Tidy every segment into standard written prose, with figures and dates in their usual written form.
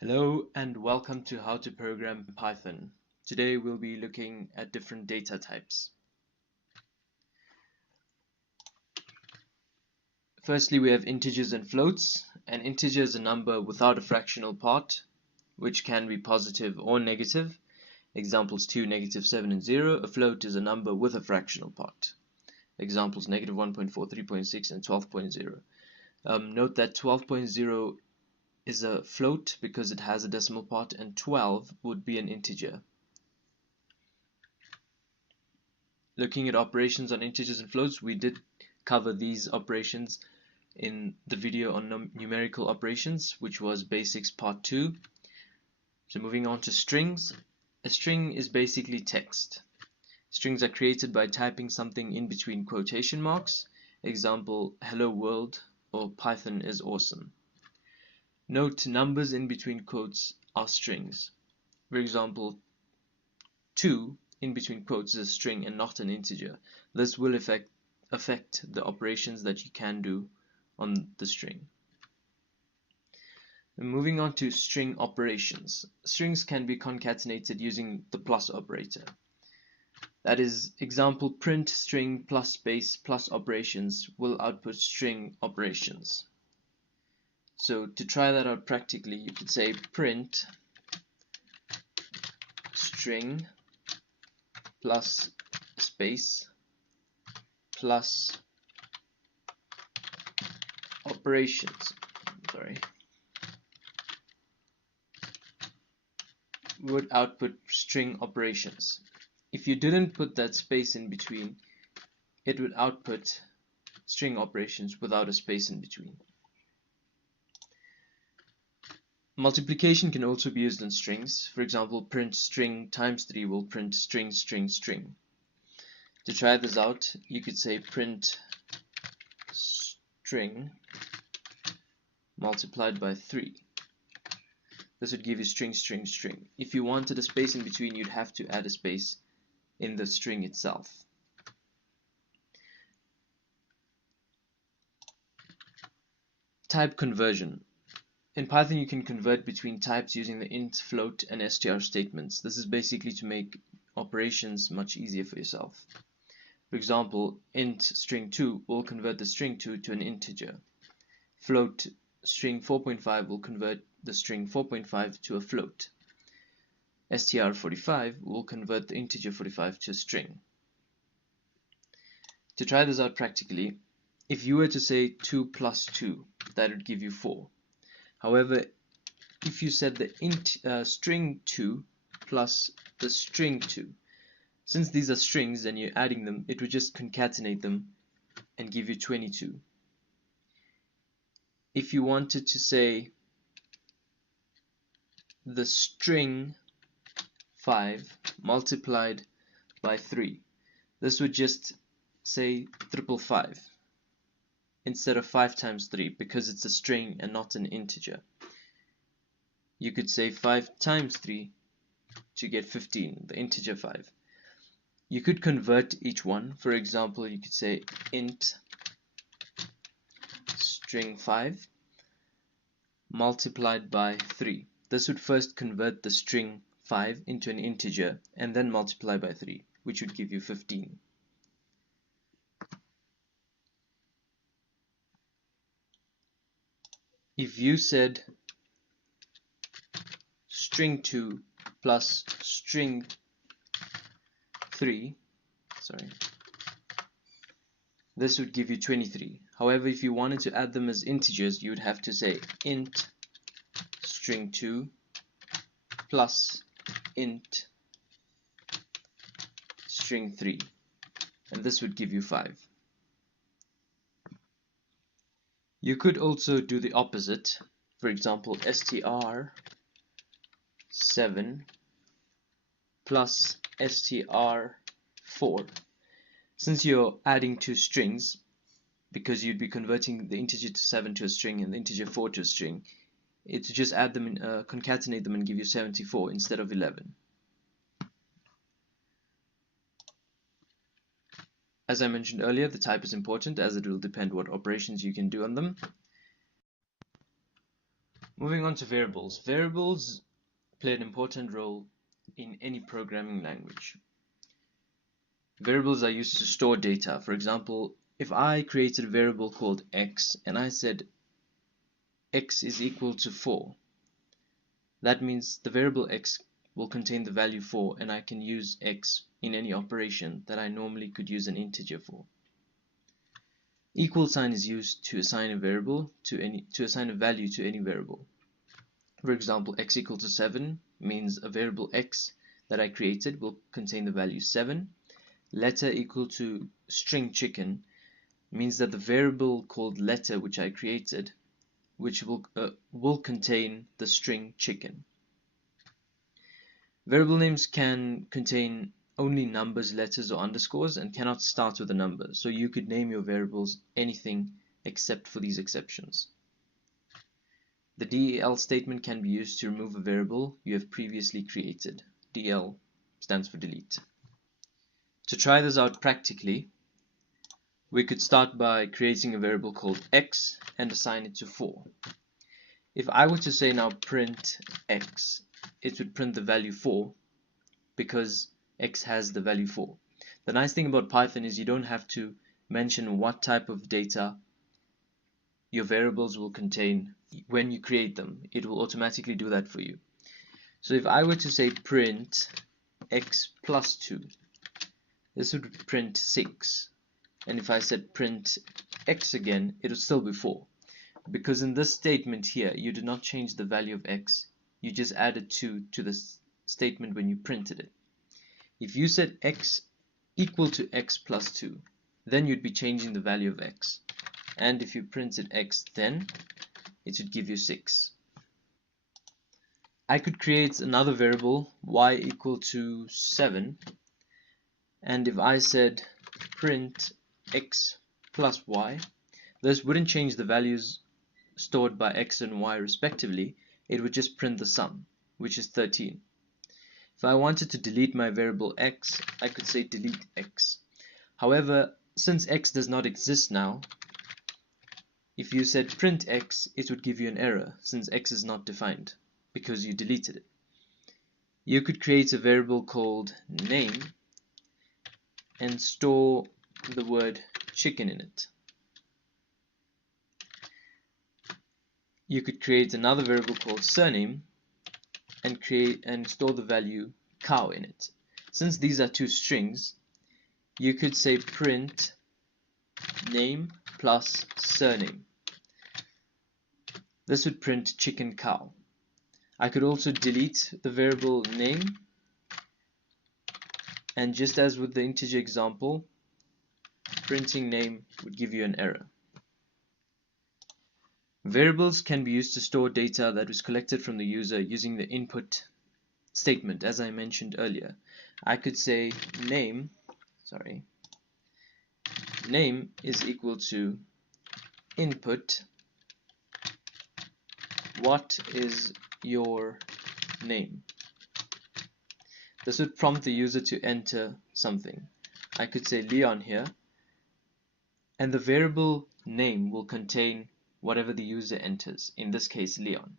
Hello and welcome to How to Program Python. Today we'll be looking at different data types. Firstly, we have integers and floats. An integer is a number without a fractional part, which can be positive or negative. Examples 2, -7 and 0. A float is a number with a fractional part. Examples -1.4, 3.6 and 12.0. Note that 12.0 is a float because it has a decimal part, and 12 would be an integer. Looking at operations on integers and floats, we did cover these operations in the video on numerical operations, which was basics part 2. So moving on to strings. A string is basically text. Strings are created by typing something in between quotation marks. Example, hello world, or Python is awesome. Note numbers in between quotes are strings. For example, 2 in between quotes is a string and not an integer. This will affect the operations that you can do on the string. And moving on to string operations. Strings can be concatenated using the plus operator. That is, example, print string plus space plus operations will output string operations. So to try that out practically, you could say print string plus space plus operations would output string operations. If you didn't put that space in between, it would output string operations without a space in between. Multiplication can also be used in strings. For example, print string times 3 will print string string string. To try this out, you could say print string multiplied by 3. This would give you string string string. If you wanted a space in between, you'd have to add a space in the string itself. Type conversion. In Python, you can convert between types using the int, float, and str statements. This is basically to make operations much easier for yourself. For example, int string 2 will convert the string 2 to an integer. Float string 4.5 will convert the string 4.5 to a float. str45 will convert the integer 45 to a string. To try this out practically, if you were to say 2 plus 2, that would give you 4. However, if you said the string 2 plus the string 2, since these are strings and you're adding them, it would just concatenate them and give you 22. If you wanted to say the string 5 multiplied by 3, this would just say 555 instead of 5 times 3 because it's a string and not an integer. You could say 5 times 3 to get 15, the integer 5. You could convert each one. For example, you could say int string 5 multiplied by 3. This would first convert the string 5 into an integer and then multiply by 3, which would give you 15. If you said string 2 plus string 3, this would give you 23. However, if you wanted to add them as integers, you would have to say int string 2 plus int string 3, and this would give you 5. You could also do the opposite. For example, str7 plus str4. Since you're adding two strings, because you'd be converting the integer 7 to a string and the integer 4 to a string, it's just add them in, concatenate them and give you 74 instead of 11. As I mentioned earlier, the type is important as it will depend what operations you can do on them. Moving on to variables. Variables play an important role in any programming language. Variables are used to store data. For example, if I created a variable called x and I said x is equal to 4, that means the variable x will contain the value 4 and I can use x in any operation that I normally could use an integer for. Equal sign is used to assign a value to any variable. For example, x equal to 7 means a variable x that I created will contain the value 7. Letter equal to string chicken means that the variable called letter which I created which will contain the string chicken. Variable names can contain only numbers, letters, or underscores and cannot start with a number, so you could name your variables anything except for these exceptions. The del statement can be used to remove a variable you have previously created. Del stands for delete. To try this out practically, we could start by creating a variable called x and assign it to 4. If I were to say now print x, it would print the value 4 because x has the value 4. The nice thing about Python is you don't have to mention what type of data your variables will contain when you create them. It will automatically do that for you. So if I were to say print x plus 2, this would print 6. And if I said print x again, it would still be 4. Because in this statement here, you did not change the value of x, you just added 2 to the statement when you printed it. If you said x equal to x plus 2, then you'd be changing the value of x. And if you printed x then, it should give you 6. I could create another variable, y equal to 7, and if I said print x plus y, this wouldn't change the values stored by x and y respectively, it would just print the sum, which is 13. If I wanted to delete my variable x, I could say delete x. However, since x does not exist now, if you said print x, it would give you an error since x is not defined because you deleted it. You could create a variable called name and store the word chicken in it. You could create another variable called surname and store the value cow in it. Since these are two strings, you could say print name plus surname. This would print chicken cow. I could also delete the variable name, and just as with the integer example, printing name would give you an error. Variables can be used to store data that was collected from the user using the input statement, as I mentioned earlier. I could say name is equal to input what is your name. This would prompt the user to enter something. I could say Leon here, and the variable name will contain whatever the user enters, in this case Leon.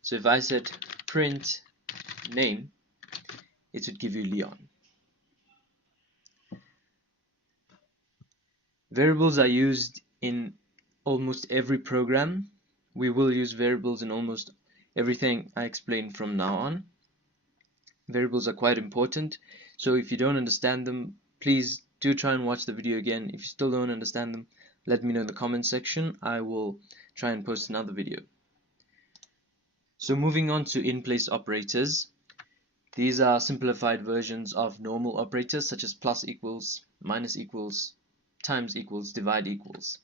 So if I said print name, it would give you Leon. Variables are used in almost every program. We will use variables in almost everything I explain from now on. Variables are quite important, so if you don't understand them, please do try and watch the video again. If you still don't understand them, let me know in the comments section. I will try and post another video. So moving on to in-place operators. These are simplified versions of normal operators such as plus equals, minus equals, times equals, divide equals.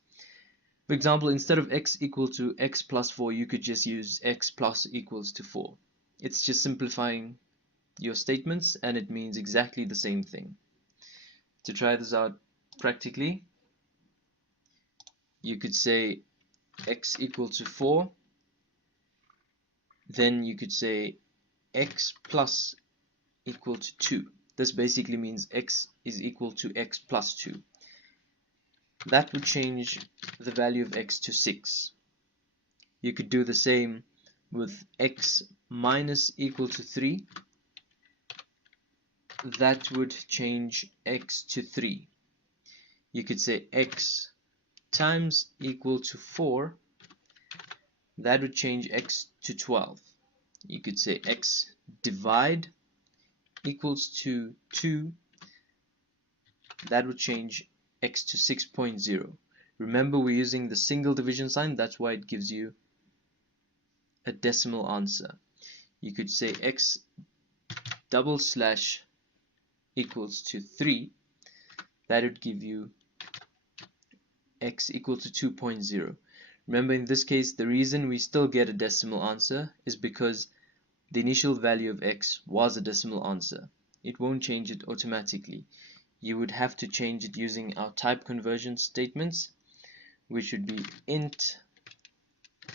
For example, instead of x equal to x plus 4, you could just use x plus equals to 4. It's just simplifying your statements and it means exactly the same thing. To try this out practically, you could say x equal to 4, then you could say x plus equal to 2. This basically means x is equal to x plus 2. That would change the value of x to 6. You could do the same with x minus equal to 3, that would change x to 3. You could say x times equal to 4, that would change x to 12. You could say x divide equals to 2, that would change x to 6.0. Remember, we're using the single division sign, that's why it gives you a decimal answer. You could say x double slash equals to 3, that would give you x equal to 2.0. Remember, in this case, the reason we still get a decimal answer is because the initial value of x was a decimal answer. It won't change it automatically. You would have to change it using our type conversion statements, which would be int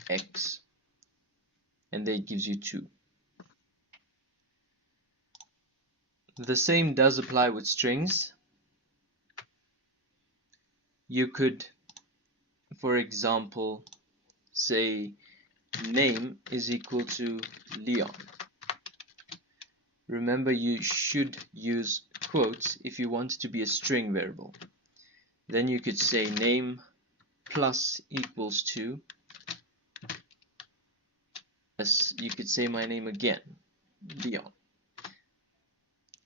x, and there it gives you 2. The same does apply with strings. You could, for example, say name is equal to Leon. Remember, you should use quotes if you want it to be a string variable. Then you could say name plus equals to, you could say my name again, Leon.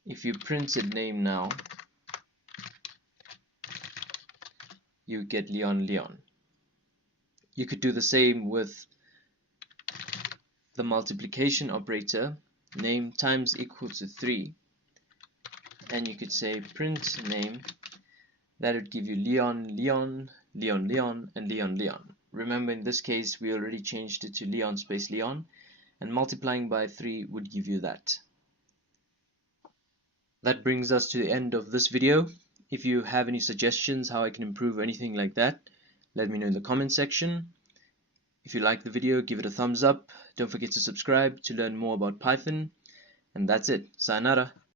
If you printed name now, you get Leon Leon. You could do the same with the multiplication operator, name times equal to 3, and you could say print name, that would give you Leon Leon, Leon Leon, and Leon Leon. Remember, in this case we already changed it to Leon space Leon, and multiplying by 3 would give you that. That brings us to the end of this video. If you have any suggestions how I can improve or anything like that, let me know in the comment section. If you like the video, give it a thumbs up. Don't forget to subscribe to learn more about Python. And that's it. Sayonara.